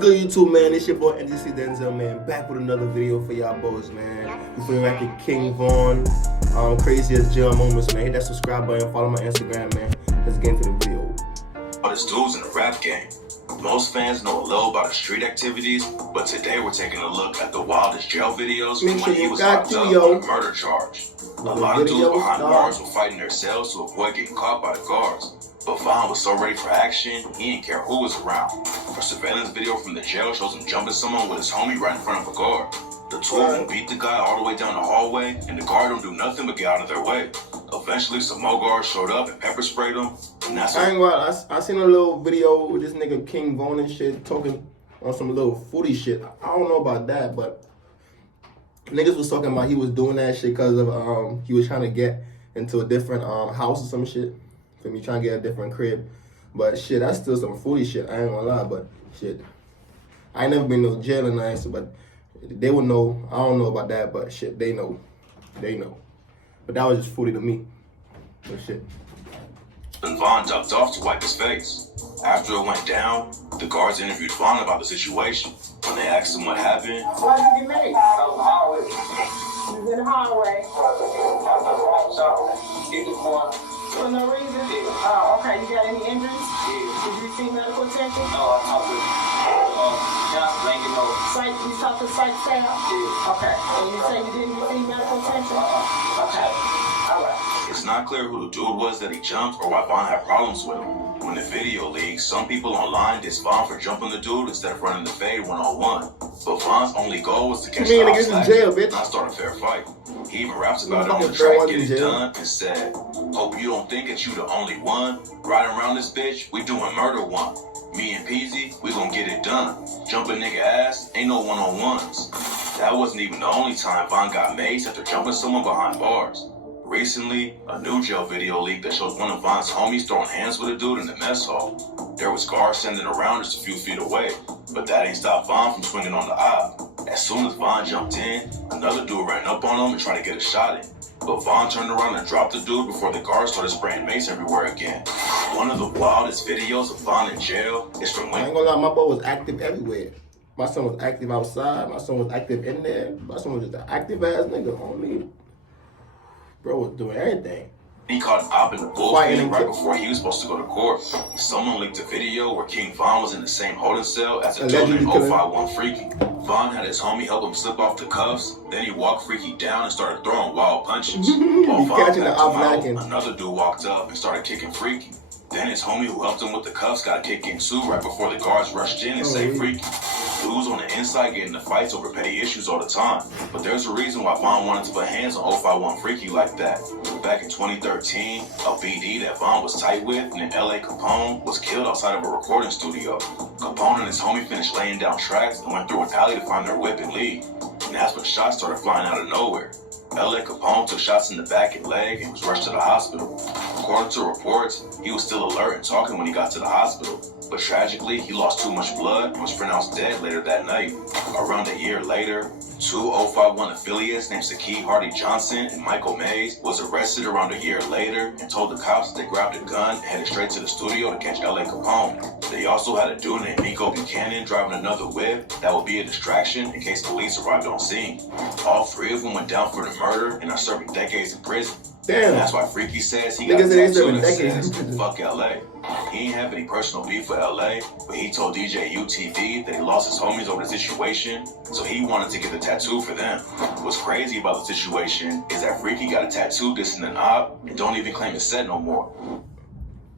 good, YouTube, man? It's your boy NGC Denzel, man. Back with another video for y'all boys, man. We finna back at King Von, craziest jail moments, man. Hit that subscribe button, follow my Instagram, man. Let's get into the video. All this dudes in the rap game. Most fans know a little about his street activities, but today we're taking a look at the wildest jail videos Make sure when he you was got locked you, up yo. on a murder charge. A The lot of dudes video behind start. bars were fighting their cells to avoid getting caught by the guards. But Von was so ready for action, he didn't care who was around. A surveillance video from the jail shows him jumping someone with his homie right in front of a guard. The two of them beat the guy all the way down the hallway, and the guard don't do nothing but get out of their way. Eventually, some more guards showed up and pepper sprayed him, and that's I ain't gonna, I seen a little video with this nigga King Von and shit talking on some little footy shit. I don't know about that, but niggas was talking about he was doing that shit because of he was trying to get into a different house or some shit. For me, trying to get a different crib. But shit, that's still some footy shit. I ain't gonna lie, but shit, I ain't never been to jail and nice, but they would know. I don't know about that, but shit, they know. They know. But that was just footy to me. But shit. And Von ducked off to wipe his face. After it went down, the guards interviewed Von about the situation. When they asked him what happened, Why did you get made? You was in the hallway. For no reason? Oh, okay. You got any injuries? Did you receive medical attention? No, I talked to John Blanket. Psych, you talked to psych staff? Okay. And you say you didn't receive medical attention? Okay. All right. it's not clear who the dude was that he jumped or why Von had problems with him. When the video leaked, some people online dissed Von for jumping the dude instead of running the fade one-on-one. But Von's only goal was to catch the in jail, bitch. not start a fair fight. He even raps about it on the Fucking track, throw Get in It jail. Done, and said, "Hope you don't think that you the only one. Riding around this bitch, we doing murder one. Me and Peasy, we gon' get it done. Jumping nigga ass, ain't no one-on-ones." That wasn't even the only time Von got maced after jumping someone behind bars. Recently, a new jail video leaked that shows one of Von's homies throwing hands with a dude in the mess hall. There was guards standing around just a few feet away, but that ain't stopped Von from swinging on the op. As soon as Von jumped in, another dude ran up on him and tried to get a shot in. But Von turned around and dropped the dude before the guards started spraying mace everywhere again. One of the wildest videos of Von in jail is from I when ain't gonna lie, my boy was active everywhere. My son was active outside. My son was active in there. My son was just an active ass nigga on me. Bro was doing everything. he caught an op in the Fighting bullpen right before he was supposed to go to court. Someone leaked a video where King Von was in the same holding cell as a dude Allegedly named killing. 051 Freaky. Von had his homie help him slip off the cuffs, then he walked Freaky down and started throwing wild punches. While Von catching the packed him op out, lacking. another dude walked up and started kicking Freaky. Then his homie who helped him with the cuffs got kicked in too right before the guards rushed in and saved Freaky. Dudes on the inside getting into fights over petty issues all the time. But there's a reason why Von wanted to put hands on 051 Freaky like that. Back in 2013, a BD that Von was tight with named LA Capone was killed outside of a recording studio. Capone and his homie finished laying down tracks and went through an alley to find their whip and leave. And that's when shots started flying out of nowhere. LA Capone took shots in the back and leg and was rushed to the hospital. According to reports, he was still alert and talking when he got to the hospital. But tragically, he lost too much blood and was pronounced dead later that night. Around a year later, two 051 affiliates named Saki Hardy Johnson and Michael Mays was arrested around a year later and told the cops that they grabbed a gun and headed straight to the studio to catch LA Capone. They also had a dude named Nico Buchanan driving another whip that would be a distraction in case police arrived on scene. All three of them went down for the murder and are serving decades in prison. Damn. And that's why Freaky says he got a Niggas ain't tattoo serving that decades in says, prison. "Fuck LA." He ain't have any personal beef with LA, but he told DJ UTV that he lost his homies over the situation, so he wanted to get the tattoo for them. What's crazy about the situation is that Freaky got a tattoo dissing an op and don't even claim it's said no more.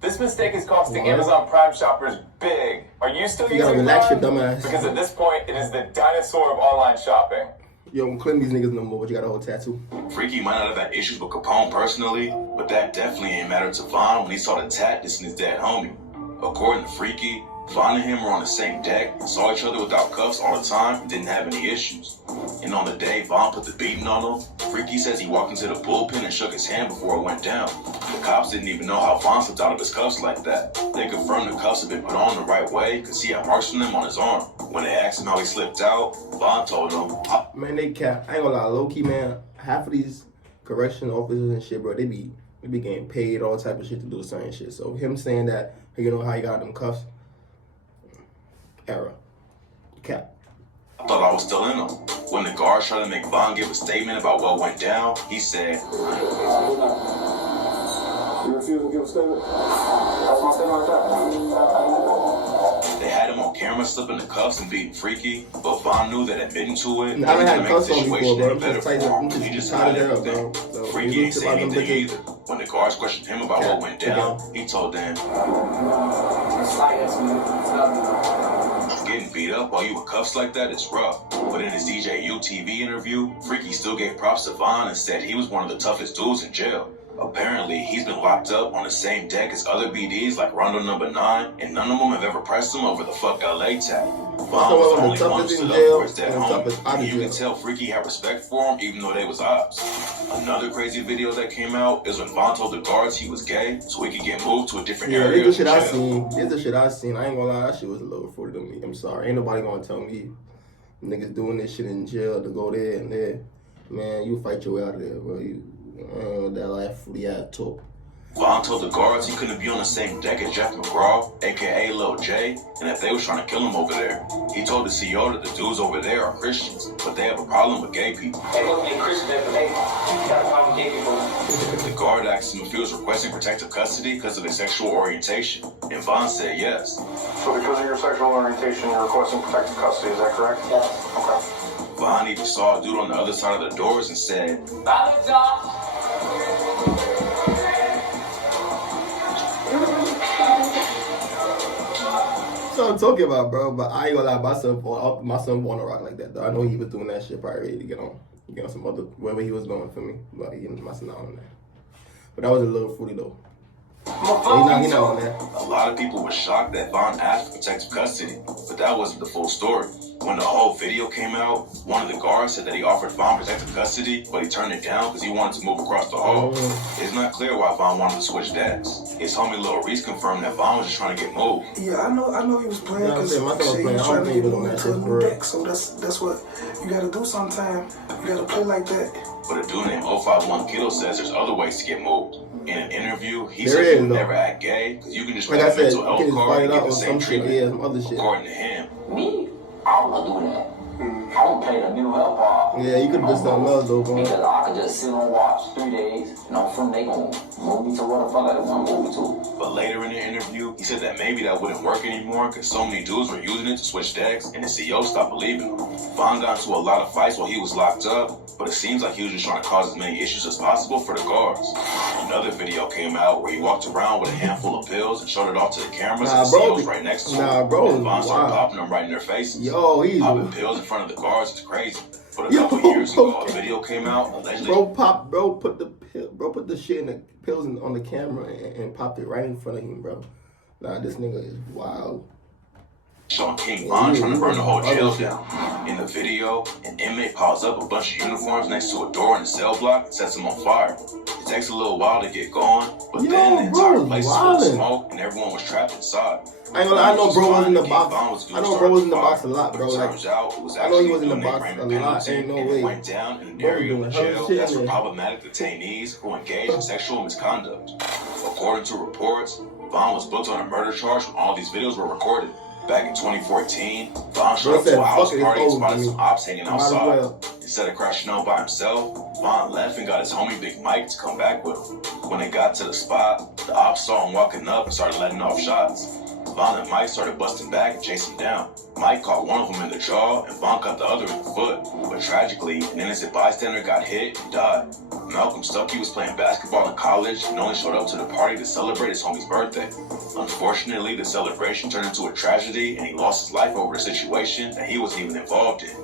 This mistake is costing What? Amazon Prime shoppers big. Are you still You gotta using relax your Prime? dumb ass. Because at this point, it is the dinosaur of online shopping. Yo, don't claim these niggas no more, but you got a whole tattoo. Freaky might not have had issues with Capone personally, but that definitely ain't mattered to Von when he saw the tat dissing his dead homie. According to Freaky, Von and him were on the same deck and saw each other without cuffs all the time and didn't have any issues. And on the day Von put the beating on him, Freaky says he walked into the bullpen and shook his hand before it went down. The cops didn't even know how Von slipped out of his cuffs like that. They confirmed the cuffs had been put on the right way because he had marks from them on his arm. When they asked him how he slipped out, Von told them, Man, they cap. I ain't gonna lie, low key, man. Half of these correction officers and shit, bro, they be getting paid all type of shit to do certain shit. So him saying that, you know how he got them cuffs, error. thought I was still in them. When the guards tried to make Von give a statement about what went down, he said, You refuse to give a statement? That's my statement right there. they had him on camera slipping the cuffs and being freaky, but Von knew that admitting to it I haven't had wasn't going cuffs to on make the before, situation bro. any better for him. He just tied denied it up, everything. bro. So, Freaky ain't saying anything either. When the guards questioned him about what went down, he told them, getting beat up while you in cuffs like that is rough. But in his DJU TV interview, Freaky still gave props to Von and said he was one of the toughest dudes in jail. Apparently, he's been locked up on the same deck as other BDs like Rondo number 9, and none of them have ever pressed him over the fuck LA tag. Von was the only one who stood up for his dead homie, and you can tell Freaky had respect for him even though they was ops. Another crazy video that came out is when Von told the guards he was gay so he could get moved to a different area. Here's the shit I seen. Here's the shit I seen. I ain't gonna lie, that shit was a little fruity to me. I'm sorry. Ain't nobody gonna tell me niggas doing this shit in jail to go there and there. Man, you fight your way out of there, bro. You that like fruity ass talk. Von told the guards he couldn't be on the same deck as Jeff McGraw, aka Lil J, and that they was trying to kill him over there. He told the CEO that the dudes over there are Christians, but they have a problem with gay people. They look at Christians, but they got a problem with gay people. The guard asked him if he was requesting protective custody because of his sexual orientation, and Von said yes. So because of your sexual orientation, you're requesting protective custody, is that correct? Yes. Okay. Von even saw a dude on the other side of the doors and said, That's what I'm talking about, bro. But I ain't gonna lie, my son born a rock like that, though. I know he was doing that shit probably ready to get on some other, wherever he was going for me. But he my son not on that. But that was a little fruity, though. So he not on that. a lot of people were shocked that Von asked for protective custody, but that wasn't the full story. When the whole video came out, one of the guards said that he offered Von protective custody, but he turned it down because he wanted to move across the hall. It's not clear why Von wanted to switch decks. His homie Lil Reese confirmed that Von was just trying to get moved. Yeah, I know he was playing Yeah, I'm because saying, my son was he playing. was I trying don't to think get he was on him that into a shit, new bro. deck. So that's what you gotta do sometime. You gotta play like that. But a dude named 051 Kiddo says there's other ways to get moved. In an interview, he There said is, he would though. never act gay because you can just Like get I a said, mental you health can just card fight and it get out the or same some shit. treatment. Yeah, some other shit. According to him, Me, I don't want to do that. I don't play the mental health part. Yeah, you could have done something else, though, bro. Because I could just sit and watch 3 days, and I'm from they gon' move me to where the fuck I want to move me to. but later in the interview, he said that maybe that wouldn't work anymore because so many dudes were using it to switch decks, and the CEO stopped believing him. Von got into a lot of fights while he was locked up, but it seems like he was just trying to cause as many issues as possible for the guards. Another video came out where he walked around with a handful of pills and showed it off to the cameras, and the CEO's right next to him. Nah, bro, And Von started wow. popping them right in their faces. Yo, he's Popping pills in front of the guards is crazy. But a Yo, couple years ago, a okay. video came out allegedly put the shit in the pills on the camera and popped it right in front of him, bro. Nah, this nigga is wild. showing King Von trying to burn the whole jail down. In the video, an inmate piles up a bunch of uniforms next to a door in the cell block and sets them on fire. It takes a little while to get going, but then the entire place is full of smoke and everyone was trapped inside. I ain't gonna lie, I know bro was in the King box. Von was I know bro was in the box a lot, but bro. it Like, turns out it was I know he actually was in the doing box a a penalty, lot. Ain't no and way. it went down in an Bro area of doing the hella jail shit that's in for there. problematic detainees who engage in sexual misconduct. According to reports, Von was booked on a murder charge when all these videos were recorded. Back in 2014, Von showed up said, to a house "Fuck it, party and it's over spotted for me. some ops hanging Might as outside. well." Instead of crashing out by himself, Von left and got his homie Big Mike to come back with him. When they got to the spot, the ops saw him walking up and started letting off shots. Von and Mike started busting back and chasing him down. Mike caught one of them in the jaw and Von caught the other in the foot. But tragically, an innocent bystander got hit and died. Malcolm Stuckey was playing basketball in college and only showed up to the party to celebrate his homie's birthday. Unfortunately, the celebration turned into a tragedy and he lost his life over a situation that he wasn't even involved in.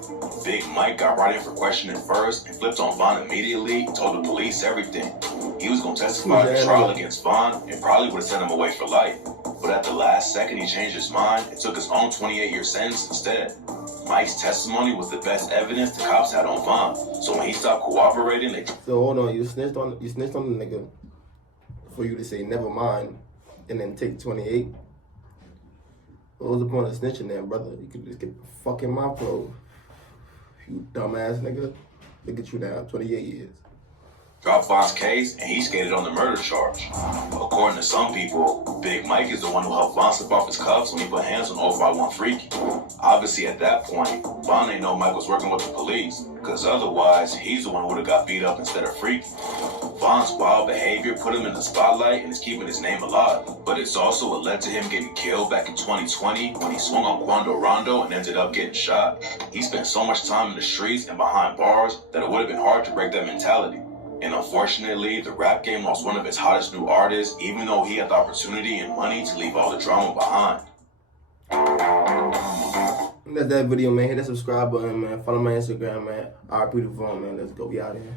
Big Mike got right in for questioning first and flipped on Von immediately and told the police everything. He was going to testify at the trial against Von and probably would have sent him away for life. But at the last second, he changed his mind and took his own 28-year sentence instead. Mike's testimony was the best evidence the cops had on Von. So when he stopped cooperating, they... So hold on, you snitched on the nigga for you to say never mind and then take 28. What was the point of snitching there, brother? You could just get the fucking mouth closed. You dumbass nigga. Look at you now, 28 years. dropped Von's case and he skated on the murder charge. According According to some people, Big Mike is the one who helped Von slip off his cuffs when he put hands on 051 Freaky. Obviously, at that point, Von ain't know Mike was working with the police, because otherwise, he's the one who would have got beat up instead of Freaky. Von's wild behavior put him in the spotlight and is keeping his name alive, but it's also what led to him getting killed back in 2020 when he swung on Quando Rondo and ended up getting shot. He spent so much time in the streets and behind bars that it would have been hard to break that mentality. And unfortunately, the rap game lost one of its hottest new artists, even though he had the opportunity and money to leave all the drama behind. That's that video, man. Hit that subscribe button, man. Follow my Instagram, man. RP the Vaughn, man. Let's go. We out of here.